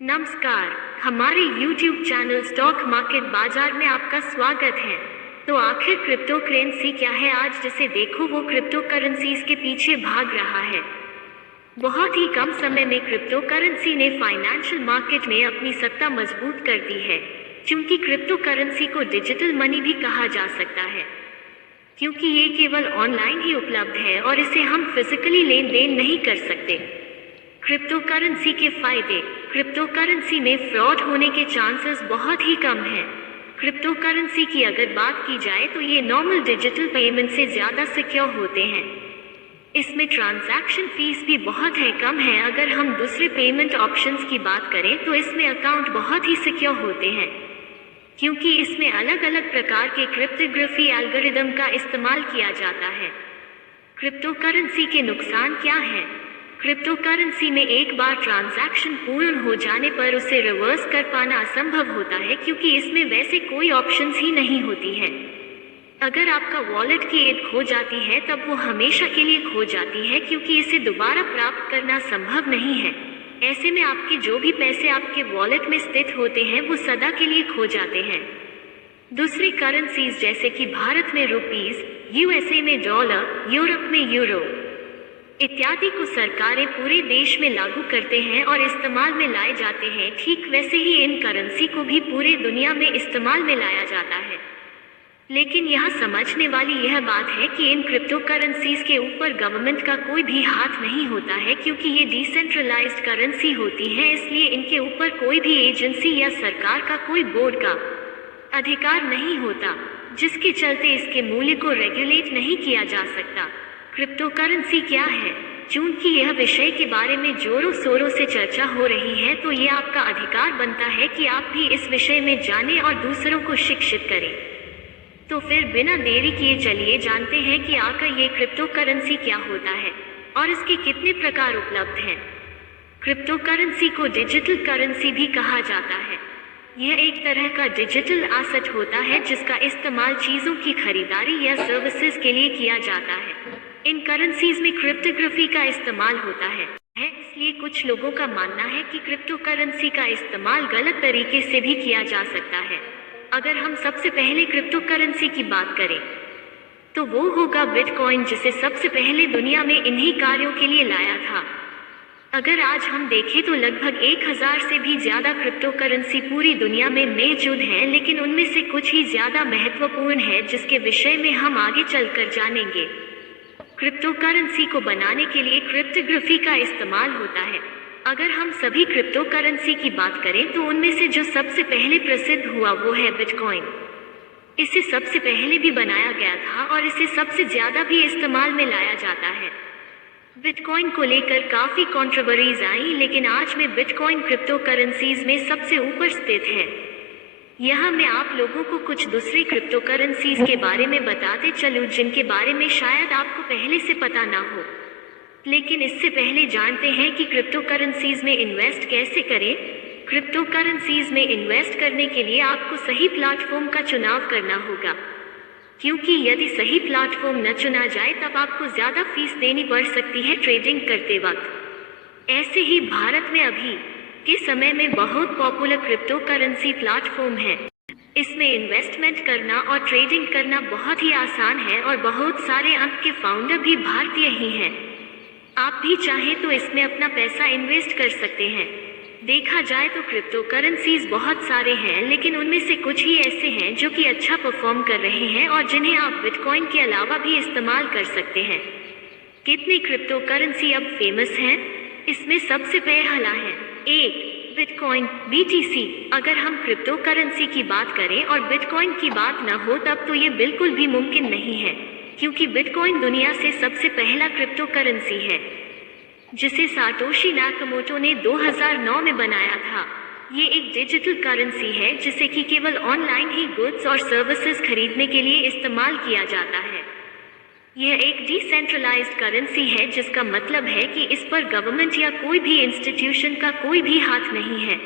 नमस्कार। हमारे YouTube channel stock market बाजार में आपका स्वागत है। तो आखिर क्रिप्टो करेंसी क्या है? आज जिसे देखो वो क्रिप्टो करेंसीज के पीछे भाग रहा है। बहुत ही कम समय में क्रिप्टो करेंसी ने फाइनेंशियल मार्केट में अपनी सत्ता मजबूत कर दी है। क्योंकि क्रिप्टो करेंसी को डिजिटल मनी भी कहा जा सकता है, क्योंकि ये केवल ऑनलाइन ही उपलब्ध है और इसे हम फिजिकली लेन देन नहीं कर सकते। क्रिप्टो करेंसी के फायदे। क्रिप्टो करेंसी में फ्रॉड होने के चांसेस बहुत ही कम हैं। क्रिप्टो करेंसी की अगर बात की जाए तो ये नॉर्मल डिजिटल पेमेंट से ज़्यादा सिक्योर होते हैं। इसमें ट्रांजैक्शन फीस भी बहुत है कम है। अगर हम दूसरे पेमेंट ऑप्शंस की बात करें तो इसमें अकाउंट बहुत ही सिक्योर होते हैं, क्योंकि इसमें अलग अलग प्रकार के क्रिप्टोग्राफी एल्गोरिदम का इस्तेमाल किया जाता है। क्रिप्टो करेंसी के नुकसान क्या हैं? क्रिप्टो करेंसी में एक बार ट्रांजैक्शन पूर्ण हो जाने पर उसे रिवर्स कर पाना असंभव होता है, क्योंकि इसमें वैसे कोई ऑप्शंस ही नहीं होती है। अगर आपका वॉलेट की एड खो जाती है तब वो हमेशा के लिए खो जाती है, क्योंकि इसे दोबारा प्राप्त करना संभव नहीं है। ऐसे में आपके जो भी पैसे आपके वॉलेट में स्थित होते हैं वो सदा के लिए खो जाते हैं। दूसरी करेंसीज जैसे कि भारत में रुपीस, यूएसए में डॉलर, यूरोप में यूरो इत्यादि को सरकारें पूरे देश में लागू करते हैं और इस्तेमाल में लाए जाते हैं। ठीक वैसे ही इन करेंसी को भी पूरे दुनिया में इस्तेमाल में लाया जाता है। लेकिन यहाँ समझने वाली यह बात है कि इन क्रिप्टो करेंसीज के ऊपर गवर्नमेंट का कोई भी हाथ नहीं होता है, क्योंकि ये डिसेंट्रलाइज्ड करेंसी होती है। इसलिए इनके ऊपर कोई भी एजेंसी या सरकार का कोई बोर्ड का अधिकार नहीं होता, जिसके चलते इसके मूल्य को रेगुलेट नहीं किया जा सकता। क्रिप्टो करेंसी क्या है? चूंकि यह विषय के बारे में जोरों शोरों से चर्चा हो रही है, तो ये आपका अधिकार बनता है कि आप भी इस विषय में जानें और दूसरों को शिक्षित करें। तो फिर बिना देरी किए चलिए जानते हैं कि आखिर ये क्रिप्टो करेंसी क्या होता है और इसके कितने प्रकार उपलब्ध हैं। क्रिप्टो करेंसी को डिजिटल करेंसी भी कहा जाता है। यह एक तरह का डिजिटल एसेट होता है जिसका इस्तेमाल चीज़ों की खरीदारी या सर्विसेज के लिए किया जाता है। इन करेंसीज में क्रिप्टोग्राफी का इस्तेमाल होता है, इसलिए कुछ लोगों का मानना है कि क्रिप्टो करेंसी का इस्तेमाल गलत तरीके से भी किया जा सकता है। अगर हम सबसे पहले क्रिप्टो करेंसी की बात करें तो वो होगा बिटकॉइन, जिसे सबसे पहले दुनिया में इन्हीं कार्यों के लिए लाया था। अगर आज हम देखें तो लगभग 1000 से भी ज़्यादा क्रिप्टो करेंसी पूरी दुनिया में मौजूद हैं, लेकिन उनमें से कुछ ही ज़्यादा महत्वपूर्ण है जिसके विषय में हम आगे चलकर जानेंगे। क्रिप्टो करेंसी को बनाने के लिए क्रिप्टोग्राफी का इस्तेमाल होता है। अगर हम सभी क्रिप्टो करेंसी की बात करें तो उनमें से जो सबसे पहले प्रसिद्ध हुआ वो है बिटकॉइन। इसे सबसे पहले भी बनाया गया था और इसे सबसे ज़्यादा भी इस्तेमाल में लाया जाता है। बिटकॉइन को लेकर काफ़ी कंट्रोवर्सीज आई, लेकिन आज में बिटकॉइन क्रिप्टो करेंसीज में सबसे ऊपर स्थित है। यहाँ मैं आप लोगों को कुछ दूसरी क्रिप्टो करेंसीज के बारे में बताते चलूँ जिनके बारे में शायद आपको पहले से पता ना हो। लेकिन इससे पहले जानते हैं कि क्रिप्टो करेंसीज में इन्वेस्ट कैसे करें। क्रिप्टो करेंसीज में इन्वेस्ट करने के लिए आपको सही प्लेटफॉर्म का चुनाव करना होगा, क्योंकि यदि सही प्लेटफॉर्म न चुना जाए तब आपको ज़्यादा फीस देनी पड़ सकती है ट्रेडिंग करते वक्त। ऐसे ही भारत में अभी के समय में बहुत पॉपुलर क्रिप्टो करेंसी प्लेटफॉर्म है। इसमें इन्वेस्टमेंट करना और ट्रेडिंग करना बहुत ही आसान है और बहुत सारे के फाउंडर भी भारतीय ही हैं। आप भी चाहें तो इसमें अपना पैसा इन्वेस्ट कर सकते हैं। देखा जाए तो क्रिप्टो करेंसीज बहुत सारे हैं, लेकिन उनमें से कुछ ही ऐसे हैं जो कि अच्छा परफॉर्म कर रहे हैं और जिन्हें आप बिटकॉइन के अलावा भी इस्तेमाल कर सकते हैं। कितनी क्रिप्टो करेंसी अब फेमस हैं? इसमें सबसे पहला है 1 बिटकॉइन BTC। अगर हम क्रिप्टो करेंसी की बात करें और बिटकॉइन की बात न हो तब तो ये बिल्कुल भी मुमकिन नहीं है, क्योंकि बिटकॉइन दुनिया से सबसे पहला क्रिप्टो करेंसी है जिसे सातोशी नाकामोटो ने 2009 में बनाया था। ये एक डिजिटल करेंसी है जिसे कि केवल ऑनलाइन ही गुड्स और सर्विसेज खरीदने के लिए इस्तेमाल किया जाता है। यह एक डिसेंट्रलाइज्ड करेंसी है, जिसका मतलब है कि इस पर गवर्नमेंट या कोई भी इंस्टीट्यूशन का कोई भी हाथ नहीं है।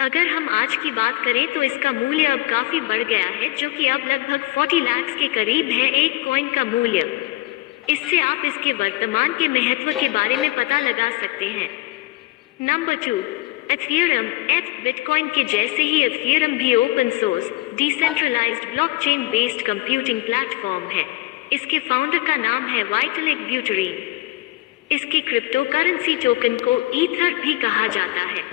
अगर हम आज की बात करें तो इसका मूल्य अब काफ़ी बढ़ गया है, जो कि अब लगभग 40 लाख के करीब है एक कॉइन का मूल्य। इससे आप इसके वर्तमान के महत्व के बारे में पता लगा सकते हैं। नंबर 2 एथेरियम बिटकॉइन के जैसे ही एथेरियम भी open source decentralised blockchain based computing platform है। इसके फाउंडर का नाम है वाइटलिक ब्यूटेरिन। इसके क्रिप्टो करेंसी टोकन को ईथर भी कहा जाता है।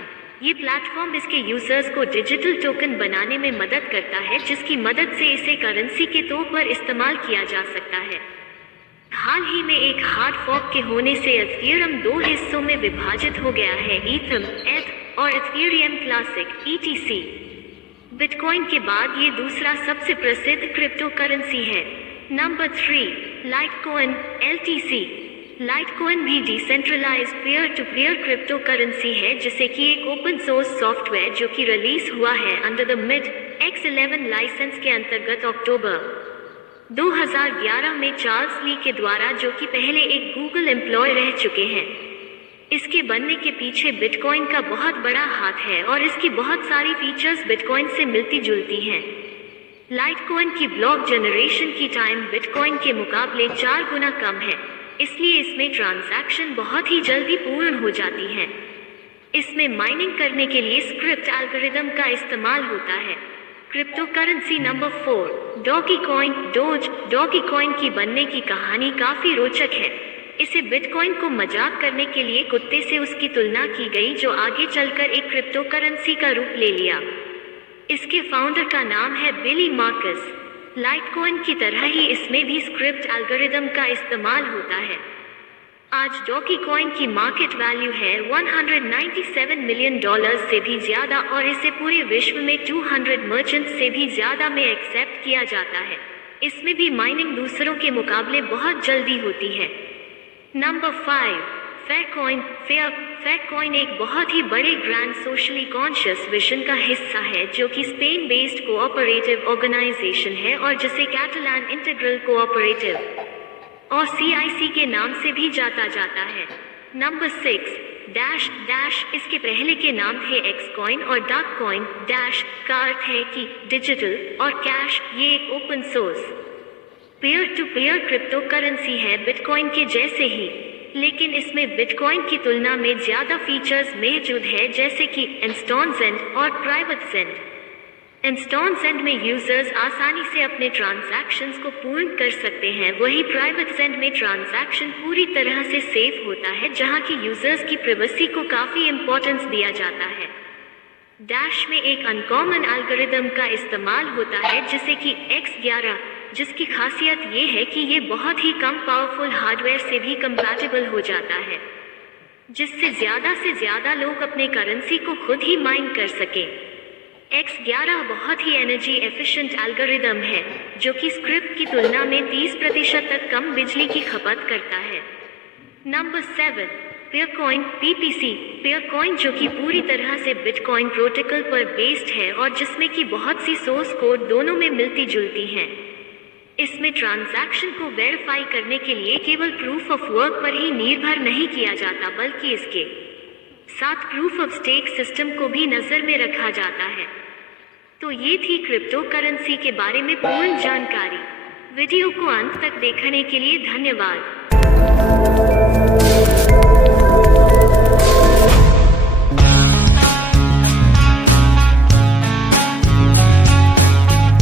ये प्लेटफॉर्म इसके यूजर्स को डिजिटल टोकन बनाने में मदद करता है, जिसकी मदद से इसे करेंसी के तौर पर इस्तेमाल किया जा सकता है। हाल ही में एक हार्ड फॉर्क के होने से एथेरियम दो हिस्सों में विभाजित हो गया है, ईथम और एथेरियम क्लासिक ETC। बिटकॉइन के बाद ये दूसरा सबसे प्रसिद्ध क्रिप्टो करेंसी है। Number 3, Litecoin LTC। लाइटकॉइन भी decentralised peer to peer crypto currency है, जिसे कि एक ओपन सोर्स सॉफ्टवेयर जो कि रिलीज हुआ है under the mid X11 licence के अंतर्गत अक्टूबर 2011 में चार्ल्स ली के द्वारा, जो कि पहले एक गूगल एम्प्लॉय रह चुके हैं। इसके बनने के पीछे बिटकॉइन का बहुत बड़ा हाथ है और इसकी बहुत सारी फीचर्स बिटकॉइन से मिलती जुलती हैं। लाइटकॉइन की ब्लॉक जनरेशन की टाइम बिटकॉइन के मुकाबले 4 गुना कम है, इसलिए इसमें ट्रांजैक्शन बहुत ही जल्दी पूर्ण हो जाती हैं। इसमें माइनिंग करने के लिए स्क्रिप्ट एल्गोरिदम का इस्तेमाल होता है। क्रिप्टो करेंसी नंबर 4, डॉगीकॉइन डॉगीकॉइन की बनने की कहानी काफी रोचक है। इसे बिटकॉइन को मजाक करने के लिए कुत्ते से उसकी तुलना की गई, जो आगे चलकर एक क्रिप्टो करेंसी का रूप ले लिया। इसके फाउंडर का नाम है बिली मार्कस। लाइटकॉइन की तरह ही इसमें भी स्क्रिप्ट एल्गोरिदम का इस्तेमाल होता है। आज डॉगीकॉइन की मार्केट वैल्यू है $197 मिलियन से भी ज्यादा और इसे पूरे विश्व में 200 मर्चेंट से भी ज्यादा में एक्सेप्ट किया जाता है। इसमें भी माइनिंग दूसरों के मुकाबले बहुत जल्दी होती है। नंबर 5, फेयरकॉइन फेयरकॉइन एक बहुत ही बड़े ग्रैंड सोशली कॉन्शियस विजन का हिस्सा है, जो कि स्पेन बेस्ड कोऑपरेटिव ऑर्गेनाइजेशन है और जिसे कैटलान इंटीग्रल कोऑपरेटिव और CIC के नाम से भी जाता जाता है। नंबर 6, डैश इसके पहले के नाम थे एक्सकॉइन और डार्ककॉइन। डैश का अर्थ है कि डिजिटल और कैश ये एक open source peer to peer crypto currency है बिटकॉइन के जैसे ही, लेकिन इसमें बिटकॉइन की तुलना में ज्यादा फीचर्स मौजूद है, जैसे कि इंस्टेंट सेंड और प्राइवेट सेंड। इंस्टेंट सेंड में यूजर्स आसानी से अपने ट्रांजैक्शंस को पूर्ण कर सकते हैं, वही प्राइवेट सेंड में ट्रांजैक्शन पूरी तरह से सेफ होता है, जहां की यूजर्स की प्राइवेसी को काफी इंपॉर्टेंस दिया जाता है। डैश में एक अनकॉमन एल्गोरिदम का इस्तेमाल होता है, जिसे कि X11, जिसकी खासियत ये है कि ये बहुत ही कम पावरफुल हार्डवेयर से भी कंपैटिबल हो जाता है, जिससे ज्यादा लोग अपने करेंसी को खुद ही माइन कर सके। X11 बहुत ही एनर्जी एफिशिएंट एल्गोरिदम है, जो कि स्क्रिप्ट की तुलना में 30% तक कम बिजली की खपत करता है। Number 7, पेयरकॉइन PPC। पेयरकॉइन जो कि पूरी तरह से बिटकॉइन प्रोटोकॉल पर बेस्ड है और जिसमें कि बहुत सी सोर्स कोड दोनों में मिलती जुलती हैं। इसमें ट्रांजैक्शन को वेरीफाई करने के लिए केवल प्रूफ ऑफ वर्क पर ही निर्भर नहीं किया जाता, बल्कि इसके साथ प्रूफ ऑफ स्टेक सिस्टम को भी नजर में रखा जाता है। तो ये थी क्रिप्टो करेंसी के बारे में पूर्ण जानकारी। वीडियो को अंत तक देखने के लिए धन्यवाद।